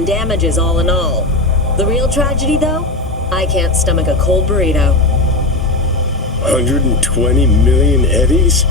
and damages all in all. The real tragedy, though? I can't stomach a cold burrito. 120 million eddies?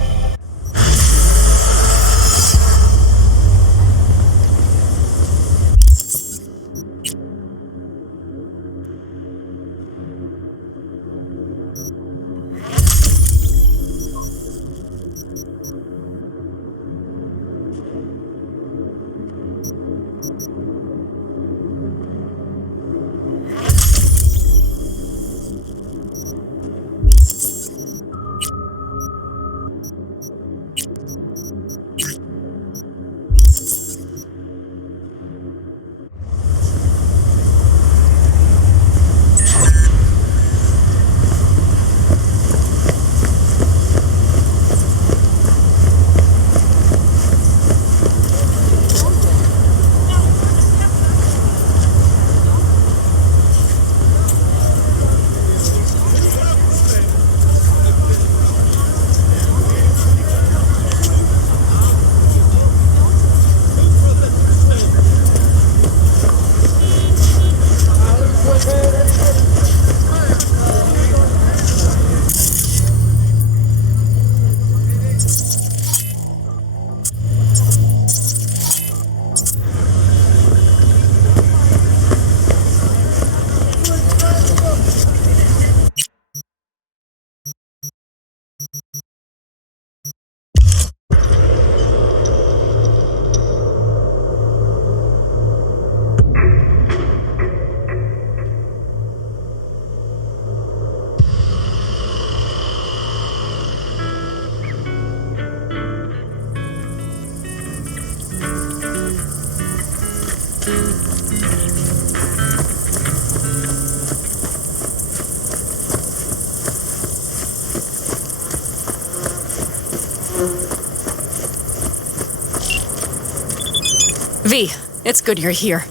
V, it's good you're here.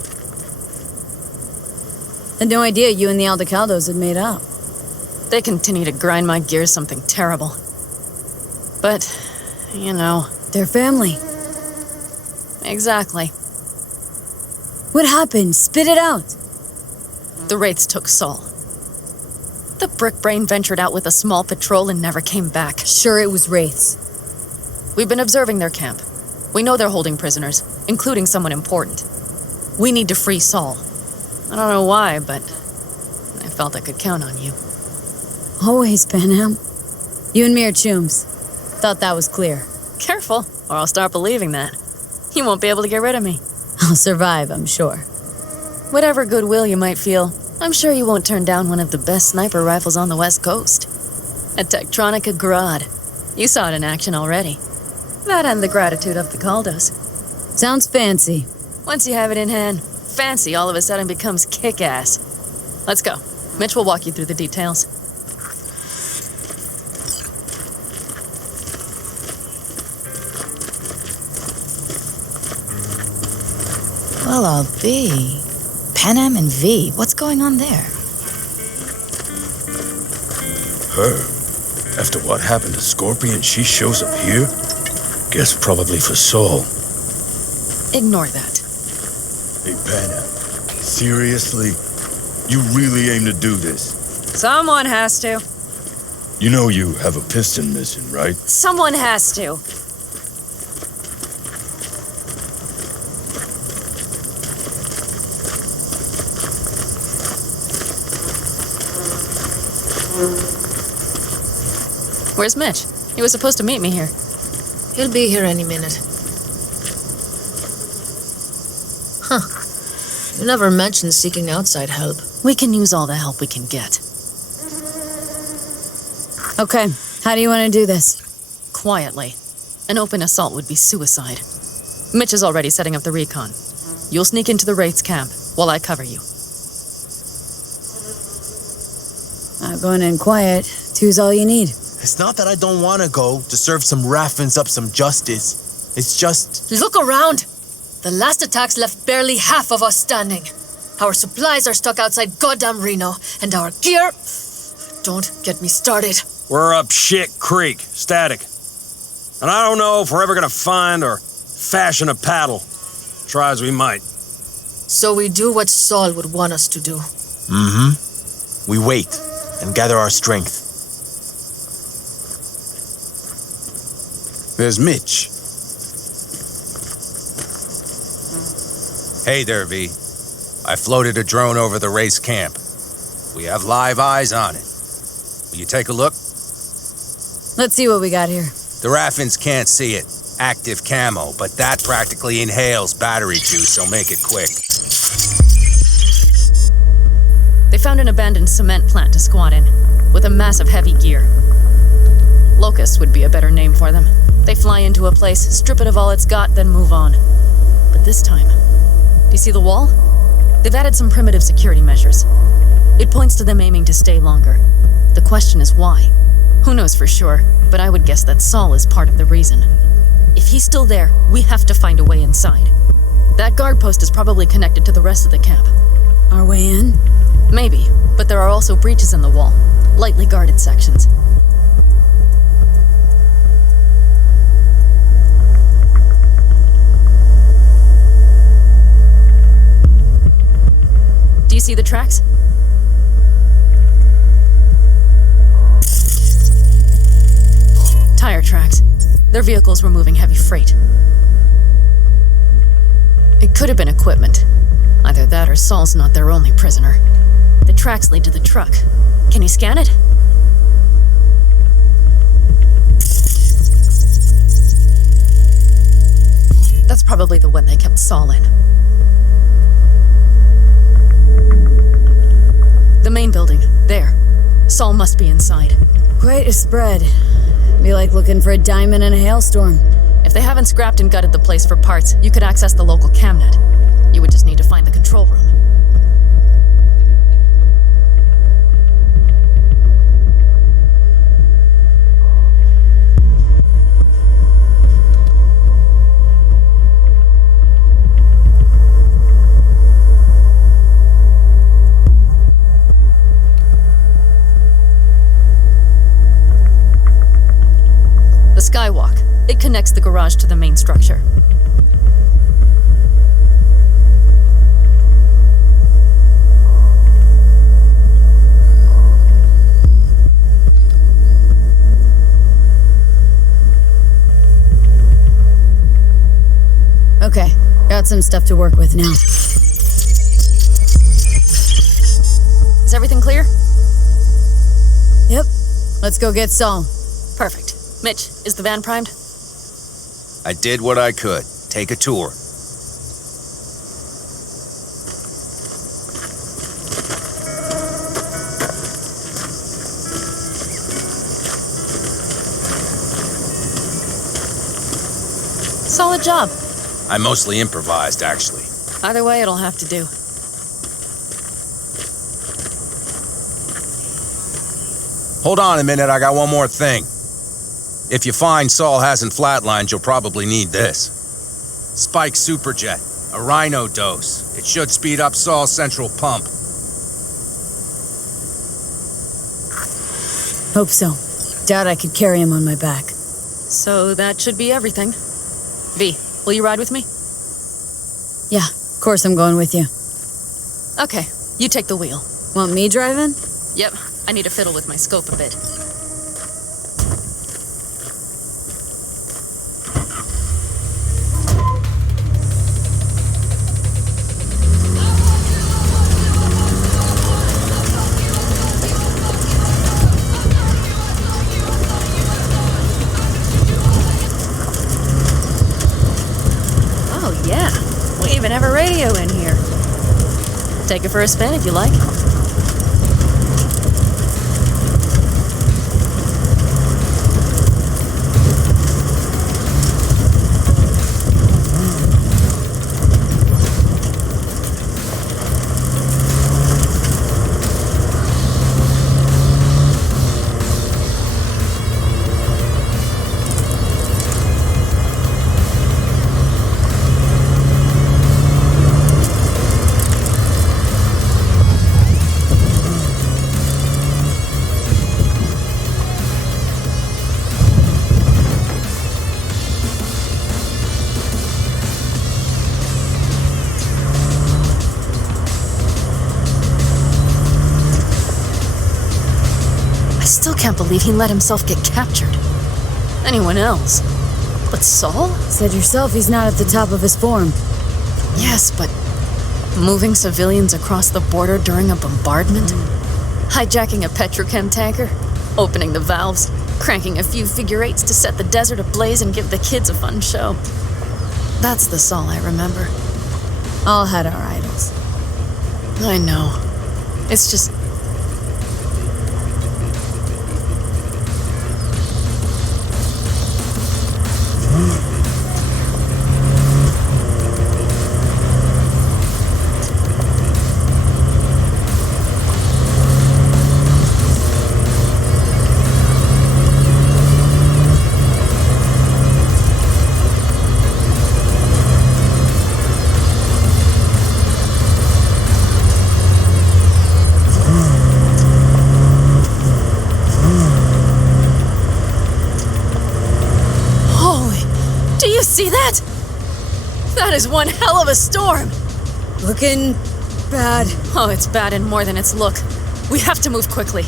Had no idea you and the Aldecaldos had made up. They continue to grind my gears something terrible. But, you know... They're family. Exactly. What happened? Spit it out. The Wraiths took Saul. The Brickbrain ventured out with a small patrol and never came back. Sure, it was Wraiths. We've been observing their camp. We know they're holding prisoners, including someone important. We need to free Saul. I don't know why, but I felt I could count on you. Always, Panam. You and me are chums. Thought that was clear. Careful, or I'll start believing that. You won't be able to get rid of me. I'll survive, I'm sure. Whatever goodwill you might feel, I'm sure you won't turn down one of the best sniper rifles on the West Coast. A Tektronica Grad. You saw it in action already. That and the gratitude of the Caldos. Sounds fancy. Once you have it in hand, fancy all of a sudden becomes kick-ass. Let's go. Mitch will walk you through the details. Well, I'll be. Panam and V, what's going on there? Her? After what happened to Scorpion, she shows up here? Guess probably for Saul. Ignore that. Hey, Panam. Seriously? You really aim to do this? Someone has to. You know you have a piston missing, right? Someone has to. Where's Mitch? He was supposed to meet me here. He'll be here any minute. Huh. You never mentioned seeking outside help. We can use all the help we can get. Okay, how do you want to do this? Quietly. An open assault would be suicide. Mitch is already setting up the recon. You'll sneak into the Wraith's camp while I cover you. Not going in quiet. Two's all you need. It's not that I don't want to go to serve some Raffens up some justice. It's just... Look around! The last attacks left barely half of us standing. Our supplies are stuck outside goddamn Reno, and our gear... Don't get me started. We're up Shit Creek, static. And I don't know if we're ever gonna find or fashion a paddle. Try as we might. So we do what Saul would want us to do. We wait and gather our strength. There's Mitch. Hey there, V. I floated a drone over the race camp. We have live eyes on it. Will you take a look? Let's see what we got here. The Raffens can't see it. Active camo, but that practically inhales battery juice, so make it quick. They found an abandoned cement plant to squat in, with a massive heavy gear. Locusts would be a better name for them. They fly into a place, strip it of all it's got, then move on. But this time, do you see the wall? They've added some primitive security measures. It points to them aiming to stay longer. The question is why? Who knows for sure, but I would guess that Saul is part of the reason. If he's still there, we have to find a way inside. That guard post is probably connected to the rest of the camp. Our way in? Maybe, but there are also breaches in the wall, lightly guarded sections. Do you see the tracks? Tire tracks. Their vehicles were moving heavy freight. It could have been equipment. Either that or Saul's not their only prisoner. The tracks lead to the truck. Can you scan it? That's probably the one they kept Saul in. The main building. There. Saul must be inside. Quite a spread. Be like looking for a diamond in a hailstorm. If they haven't scrapped and gutted the place for parts, you could access the local camnet. You would just need to find the control room. The skywalk. It connects the garage to the main structure. Okay, got some stuff to work with now. Is everything clear? Yep, let's go get Saul. Perfect. Mitch, is the van primed? I did what I could. Take a tour. Solid job. I mostly improvised, actually. Either way, it'll have to do. Hold on a minute, I got one more thing. If you find Saul hasn't flatlined, you'll probably need this. Spike Superjet, a rhino dose. It should speed up Saul's central pump. Hope so. Doubt I could carry him on my back. So that should be everything. V, will you ride with me? Yeah, of course I'm going with you. Okay, you take the wheel. Want me driving? Yep, I need to fiddle with my scope a bit. Oh yeah, we even have a radio in here. Take it for a spin if you like. still can't believe he let himself get captured. Anyone else? But Saul? Said yourself he's not at the top of his form. Yes, but moving civilians across the border during a bombardment? Hijacking a petrochem tanker? Opening the valves? Cranking a few figure eights to set the desert ablaze and give the kids a fun show? That's the Saul I remember. All had our idols. I know. It's just... See that? That is one hell of a storm. Looking bad. Oh, it's bad and more than its look. We have to move quickly.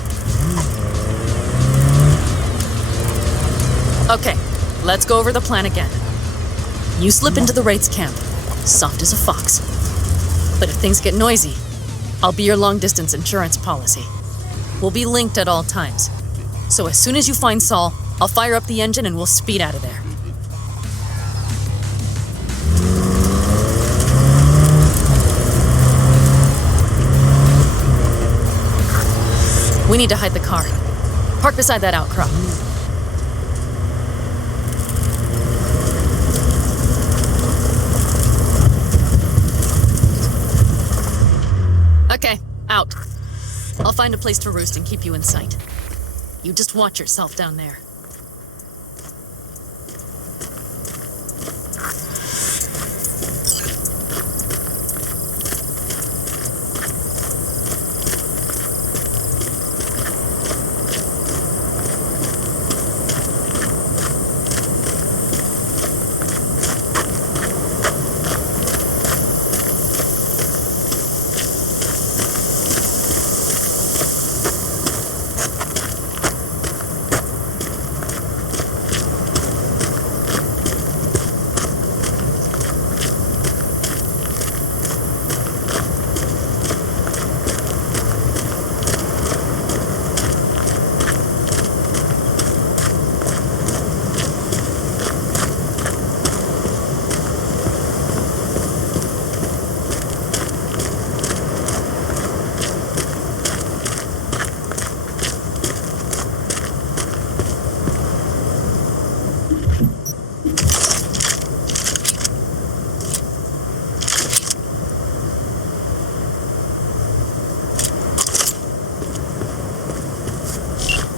Okay, let's go over the plan again. You slip into the Wraith's camp, soft as a fox. But if things get noisy, I'll be your long-distance insurance policy. We'll be linked at all times. So as soon as you find Saul, I'll fire up the engine and we'll speed out of there. We need to hide the car. Park beside that outcrop. Okay, out. I'll find a place to roost and keep you in sight. You just watch yourself down there.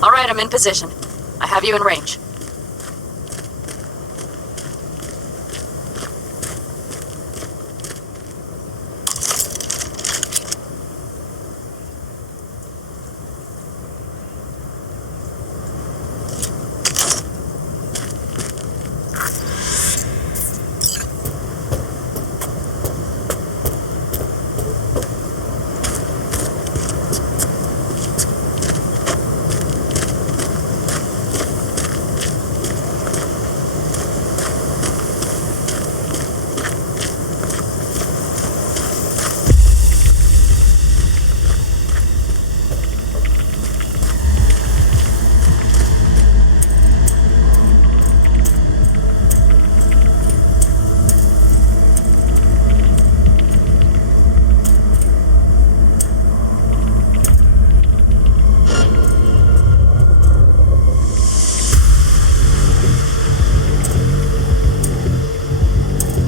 All right, I'm in position. I have you in range.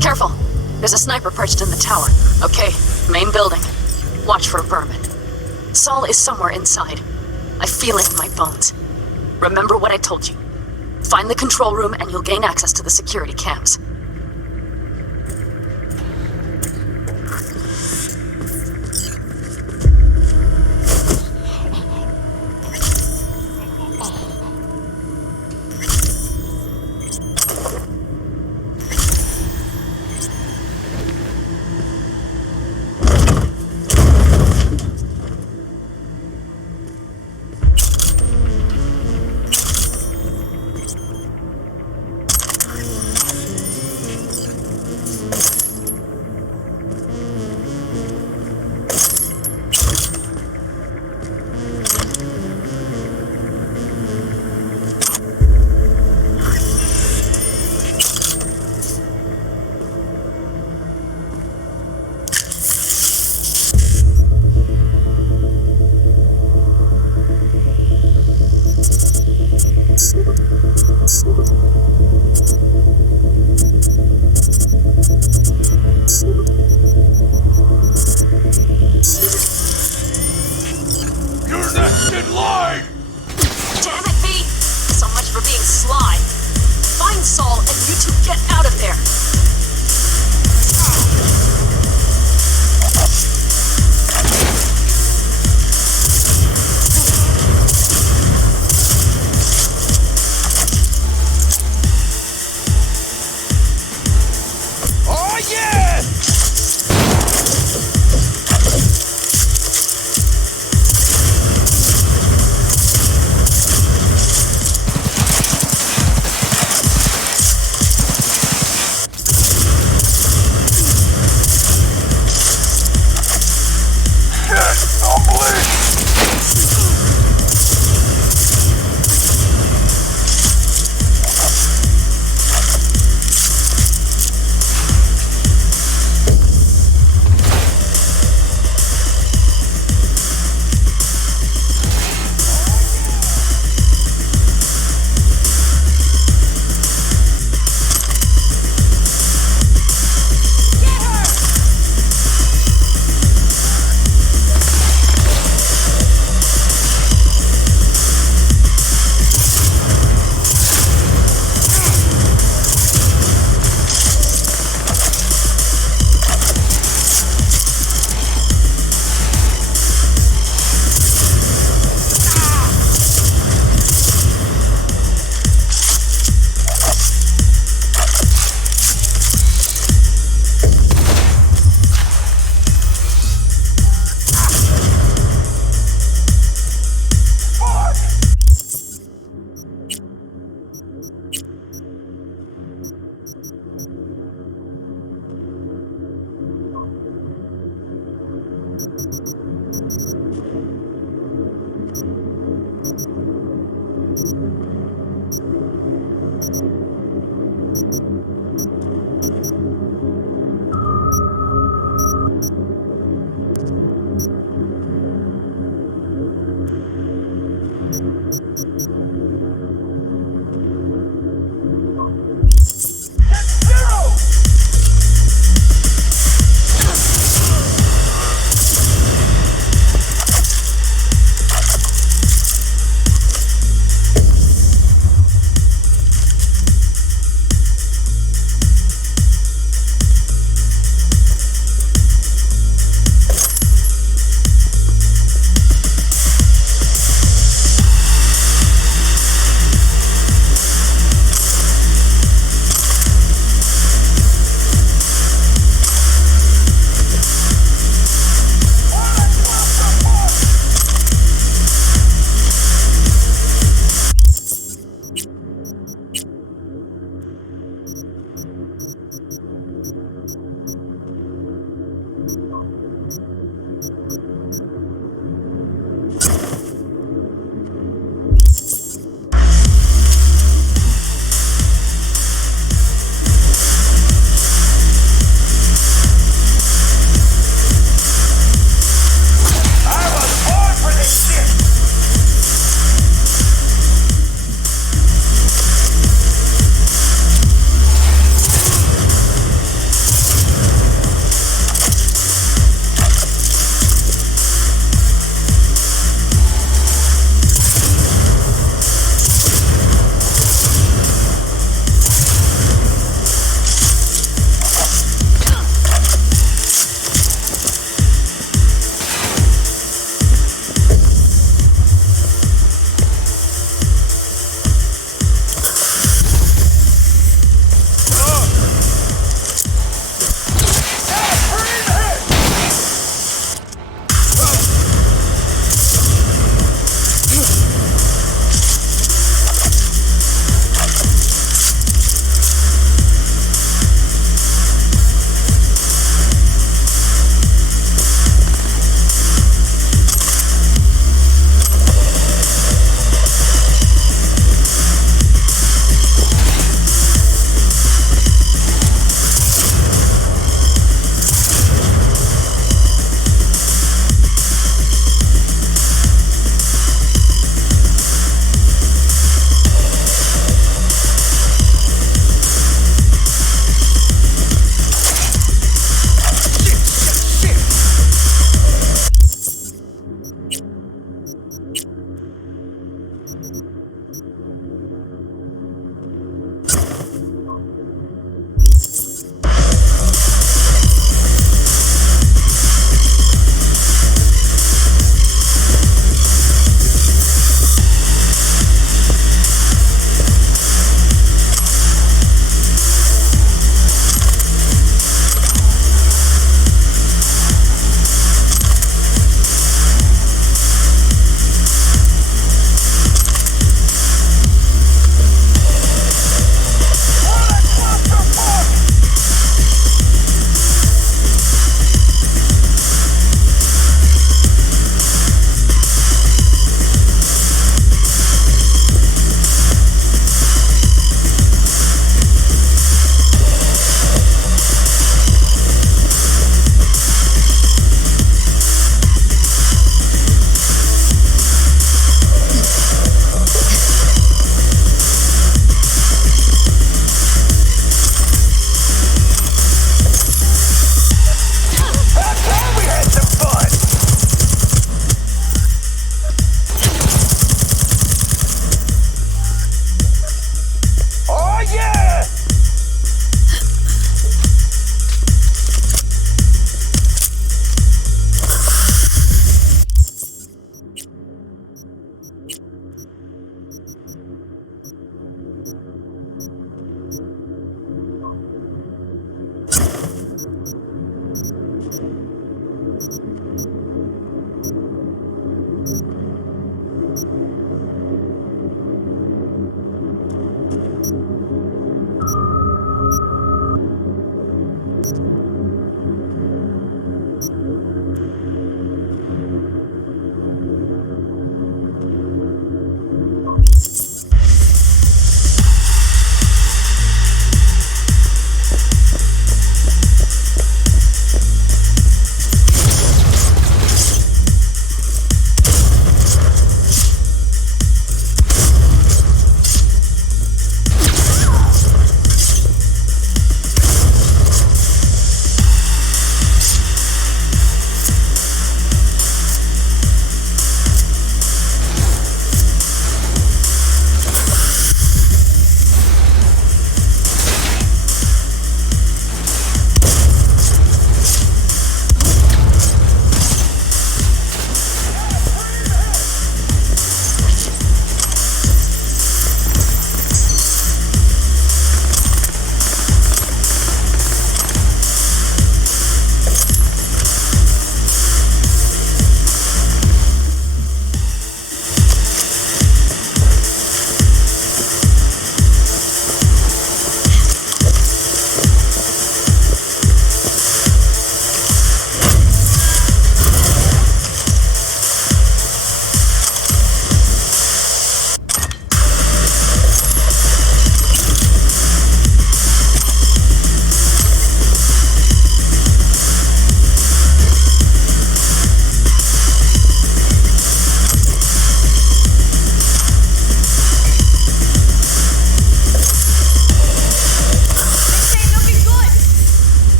Careful. There's a sniper perched in the tower. Okay, main building. Watch for a vermin. Saul is somewhere inside. I feel it in my bones. Remember what I told you. Find the control room and you'll gain access to the security cams.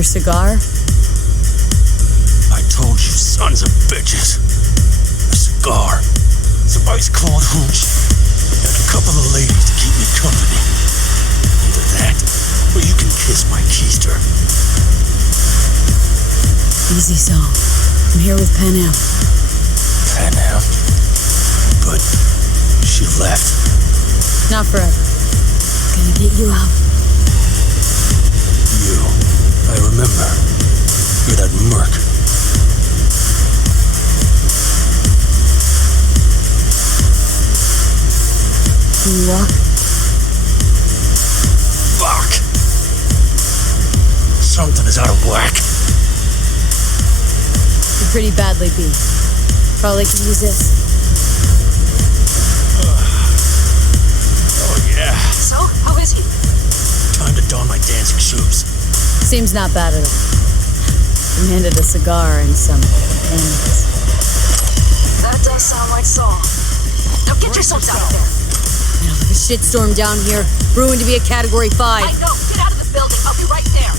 your cigar? I told you, sons of bitches. A cigar, some ice-cold hooch, and a couple of ladies to keep me company. Either that, or you can kiss my keister. Easy, Saul. I'm here with Panam. Panam? But she left. Not forever. Gonna get you out. You, I remember. You're that merc. Can you walk? Fuck! Something is out of whack. You're pretty badly beat. Probably could use this. Oh yeah. So, how is he? Time to don my dancing shoes. Seems not bad at all. I'm handed a cigar and some ends. That does sound like Saul. Now get yourselves out of there. Middle of a shitstorm down here. Brewing to be a Category 5. I know. Get out of the building. I'll be right there.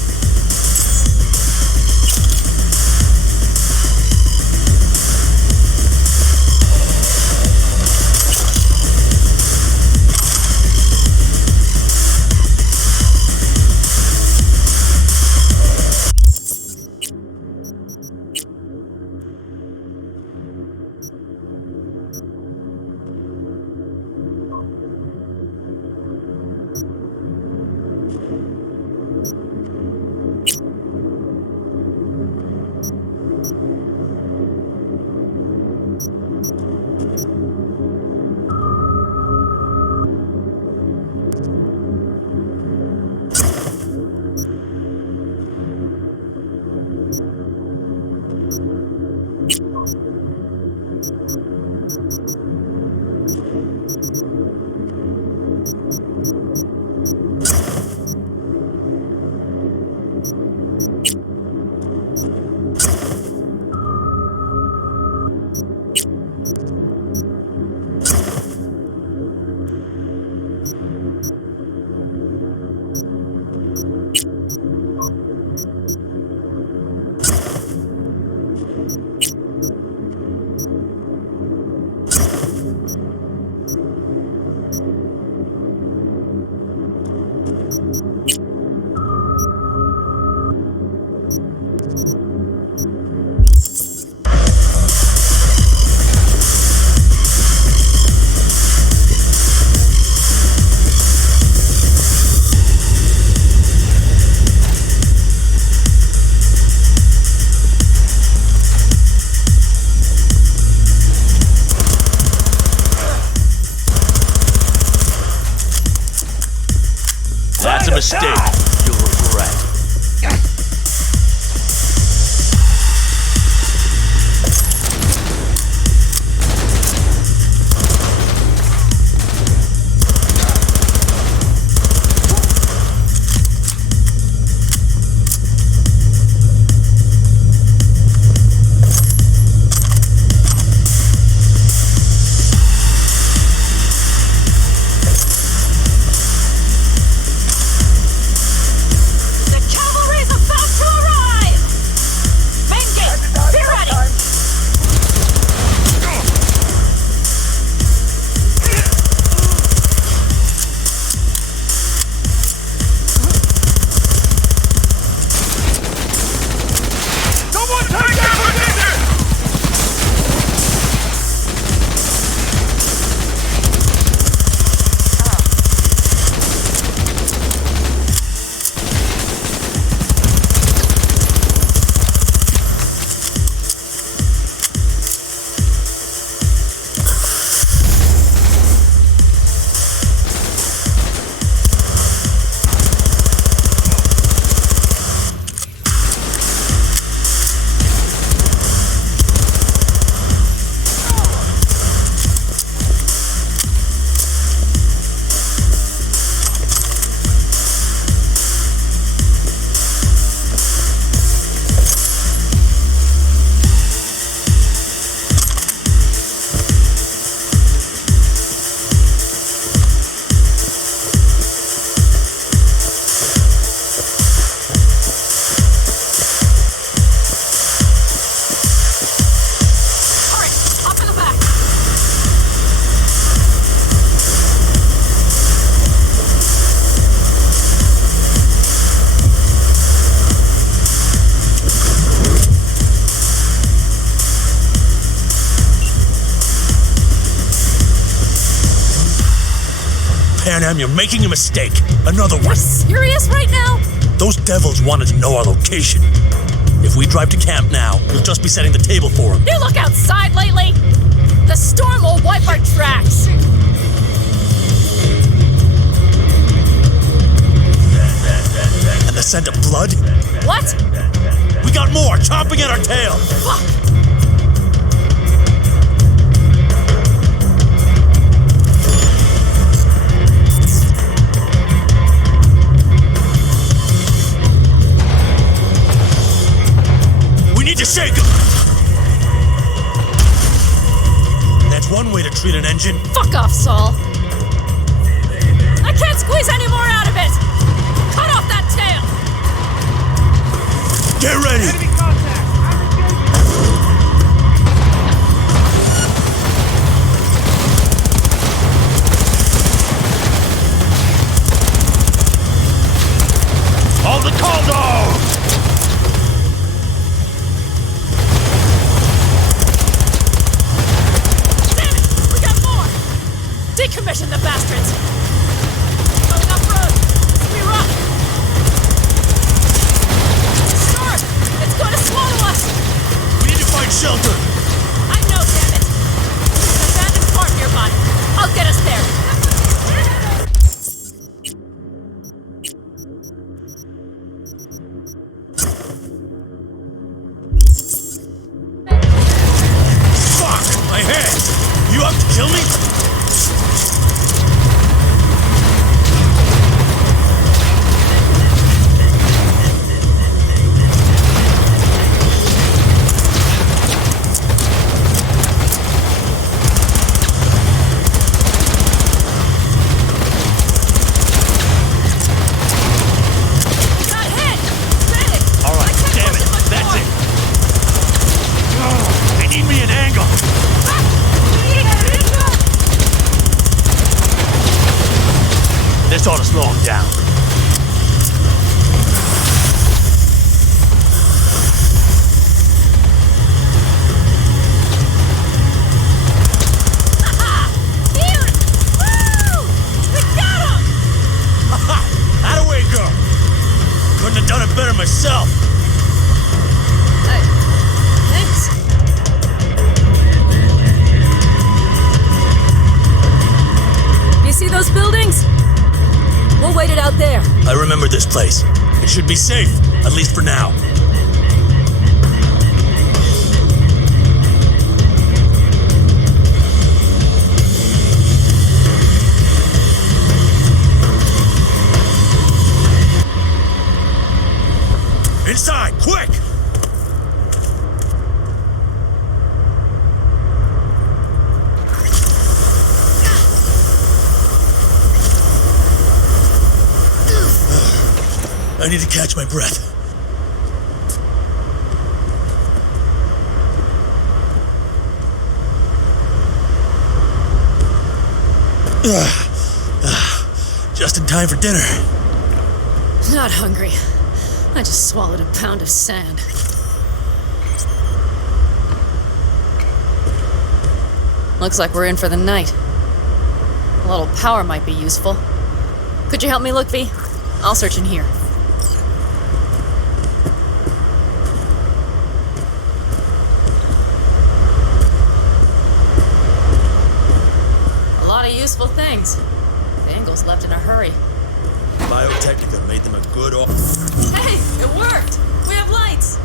That's a mistake. You'll regret. Panam, you're making a mistake. Another one. You're serious right now? Those devils wanted to know our location. If we drive to camp now, we'll just be setting the table for them. You look outside lately? The storm will wipe our tracks. And the scent of blood? What? We got more chomping at our tail. Fuck! We need to shake them. That's one way to treat an engine. Fuck off, Saul. I can't squeeze any more out of it. Cut off that tail. Get ready. Hold the condor! Damn it! We got more! Decommission the bastards! Going off-road! This will be rough! Sure! It's going to swallow us! We need to find shelter. I know, damn it! There's an abandoned farm nearby. I'll get us there! Fuck! My head! You out to kill me? Got hit! Panic! All right, I can't damn push it. much That's more. it. They need me an angle. This ought to slow him down. Here! Woo! We got him! Attaway, girl. Couldn't have done it better myself. Thanks. You see those buildings? We'll wait it out there. I remember this place. It should be safe, at least for now. Inside, quick! I need to catch my breath. Just in time for dinner. Not hungry. I just swallowed a pound of sand. Looks like we're in for the night. A little power might be useful. Could you help me look, V? I'll search in here. A lot of useful things. The Ingalls left in a hurry. Biotechnica made them a good offer. Hey, it worked! We have lights!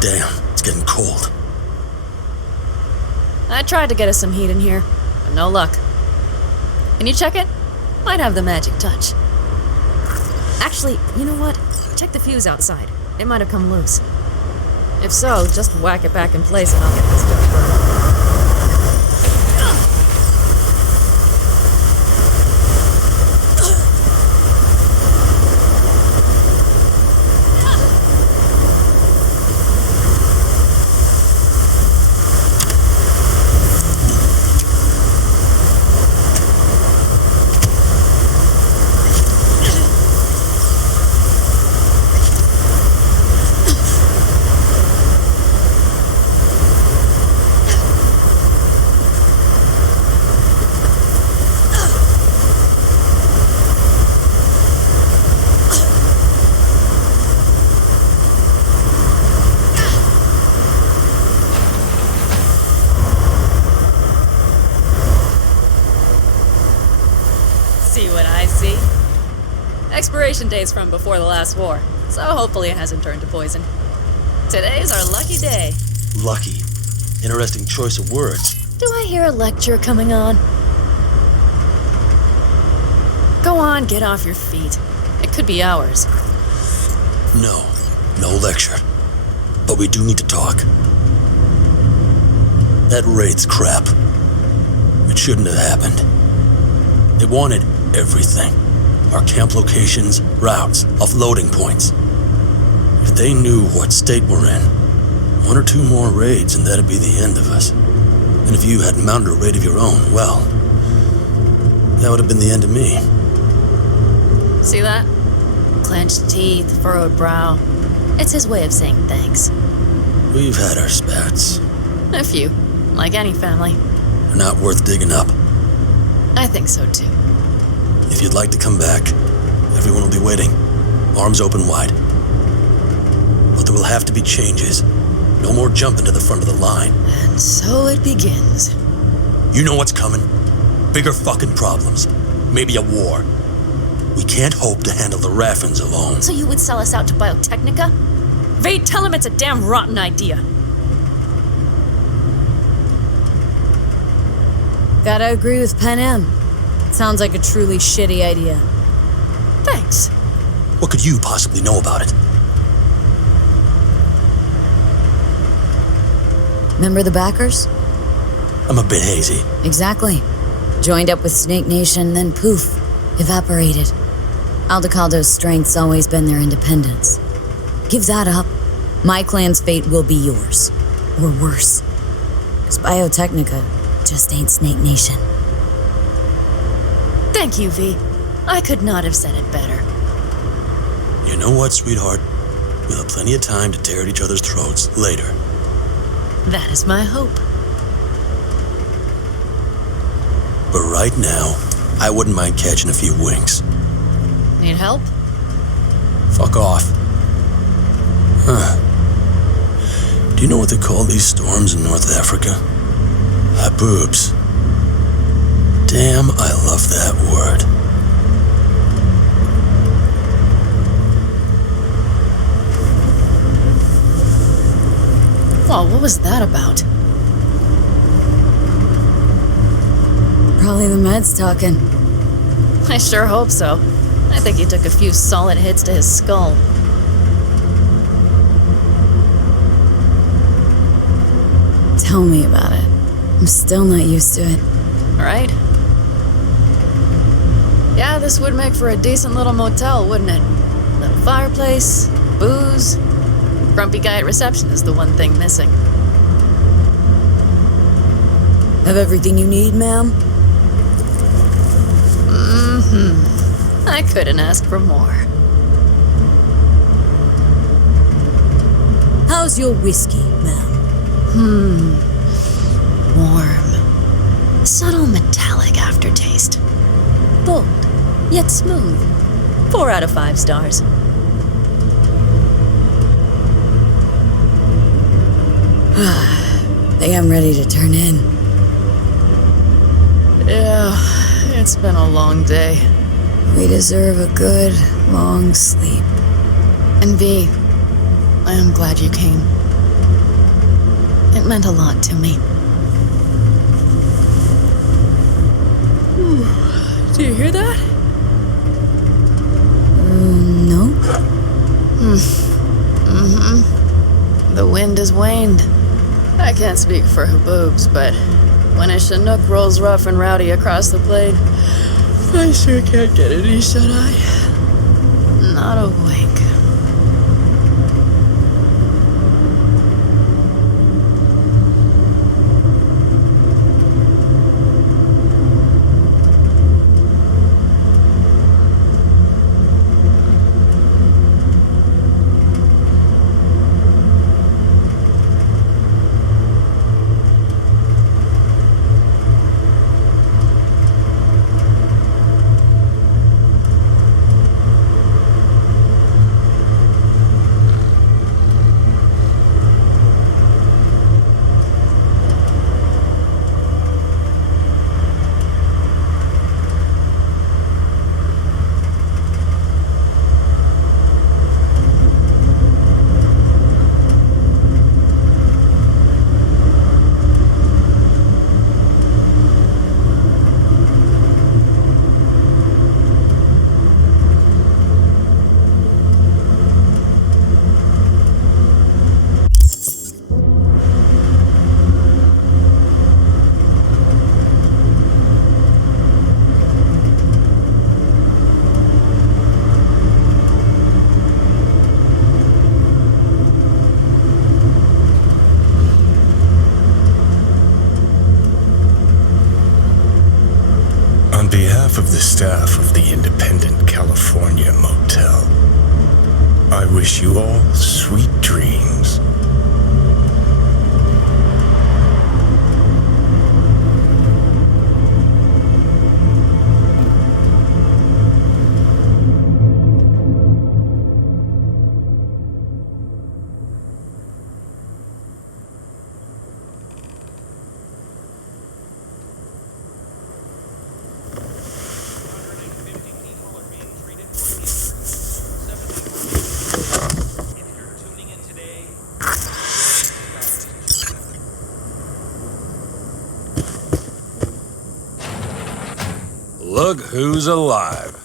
Damn, it's getting cold. I tried to get us some heat in here, but no luck. Can you check it? Might have the magic touch. Actually, you know what? Check the fuse outside. It might have come loose. If so, just whack it back in place and I'll get this job burned. Expiration date's from before the last war, so hopefully it hasn't turned to poison. Today's our lucky day. Lucky. Interesting choice of words. Do I hear a lecture coming on? Go on, get off your feet. It could be hours. No lecture. But we do need to talk. That raid's crap. It shouldn't have happened. They wanted everything. Our camp locations, routes, offloading points. If they knew what state we're in, 1 or 2 more raids and that'd be the end of us. And if you had mounted a raid of your own, well, that would have been the end of me. See that? Clenched teeth, furrowed brow. It's his way of saying thanks. We've had our spats. A few, like any family. They're not worth digging up. I think so too. If you'd like to come back, everyone will be waiting, arms open wide. But there will have to be changes. No more jumping to the front of the line. And so it begins. You know what's coming. Bigger fucking problems. Maybe a war. We can't hope to handle the Raffens alone. So you would sell us out to Biotechnica? Vade, tell him it's a damn rotten idea. Gotta agree with Panam. Sounds like a truly shitty idea. Thanks. What could you possibly know about it? Remember the backers? I'm a bit hazy. Exactly. Joined up with Snake Nation, then poof, evaporated. Aldecaldo's strength's always been their independence. Give that up, my clan's fate will be yours. Or worse. Because Biotechnica just ain't Snake Nation. Thank you, V. I could not have said it better. You know what, sweetheart? We'll have plenty of time to tear at each other's throats later. That is my hope. But right now, I wouldn't mind catching a few winks. Need help? Fuck off. Huh. Do you know what they call these storms in North Africa? Haboobs. Damn, I love that word. Well, what was that about? Probably the meds talking. I sure hope so. I think he took a few solid hits to his skull. Tell me about it. I'm still not used to it. Right? Yeah, this would make for a decent little motel, wouldn't it? Little fireplace, booze. Grumpy guy at reception is the one thing missing. Have everything you need, ma'am? I couldn't ask for more. How's your whiskey, ma'am? Warm. Subtle metallic aftertaste. Bold, yet smooth. 4 out of 5 stars. Think I'm ready to turn in. Yeah, it's been a long day. We deserve a good, long sleep. And V, I am glad you came. It meant a lot to me. Do you hear that? No? The wind has waned. I can't speak for Haboobs, but when a Chinook rolls rough and rowdy across the plain, I sure can't get any shut-eye. Not a wink. behalf of the staff of the Independent California Motel, I wish you all sweet dreams. Look who's alive.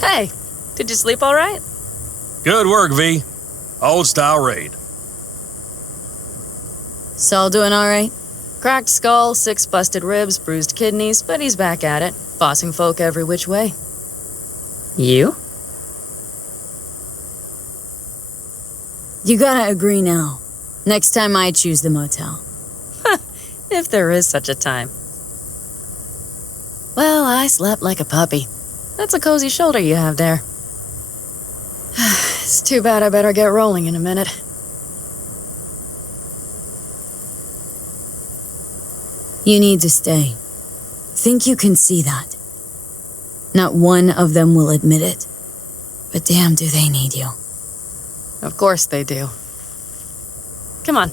Hey, did you sleep all right? Good work, V. Old style raid. Saul doing all right? Cracked skull, 6 busted ribs, bruised kidneys, but he's back at it, bossing folk every which way. You? You gotta agree now. Next time I choose the motel. If there is such a time. Well, I slept like a puppy. That's a cozy shoulder you have there. It's too bad I better get rolling in a minute. You need to stay. Think you can see that. Not one of them will admit it. But damn, do they need you. Of course they do. Come on.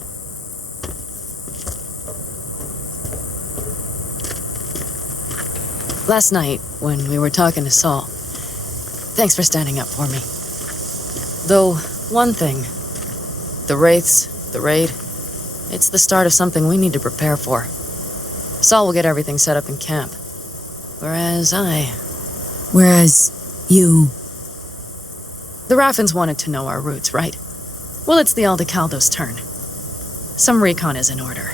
Last night, when we were talking to Saul, thanks for standing up for me. Though, one thing. The Wraiths, the raid, it's the start of something we need to prepare for. Saul will get everything set up in camp. Whereas you... The Raffens wanted to know our roots, right? Well, it's the Aldecaldo's turn. Some recon is in order.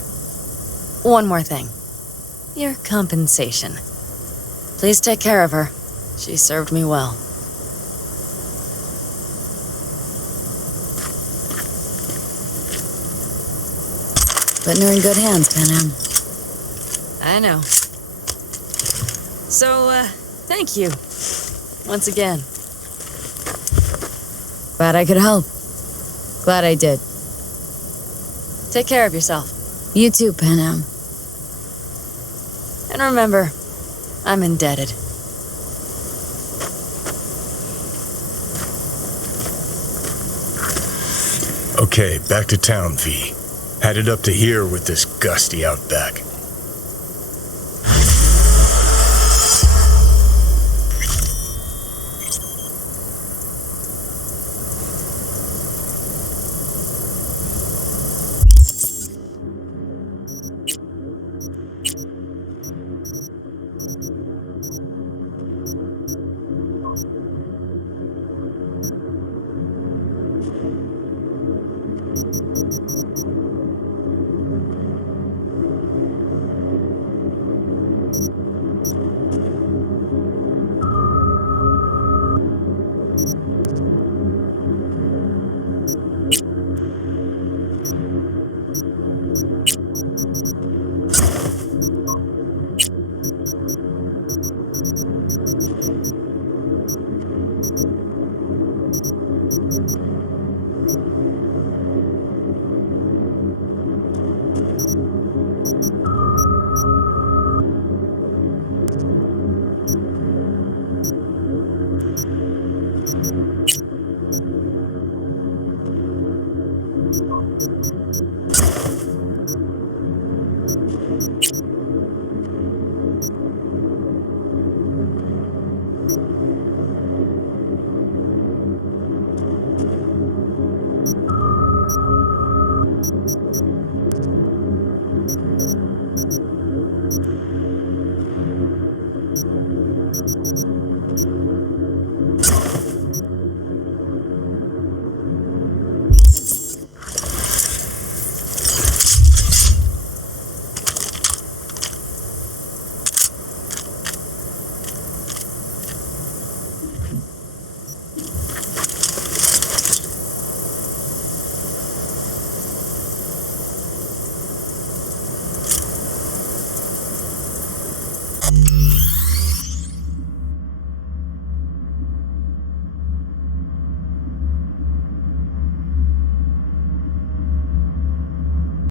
One more thing. Your compensation. Please take care of her. She served me well. Putting her in good hands, Panam. I know. So, thank you. Once again. Glad I could help. Glad I did. Take care of yourself. You too, Panam. And remember, I'm indebted. Okay, back to town, V. Headed up to here with this gusty outback.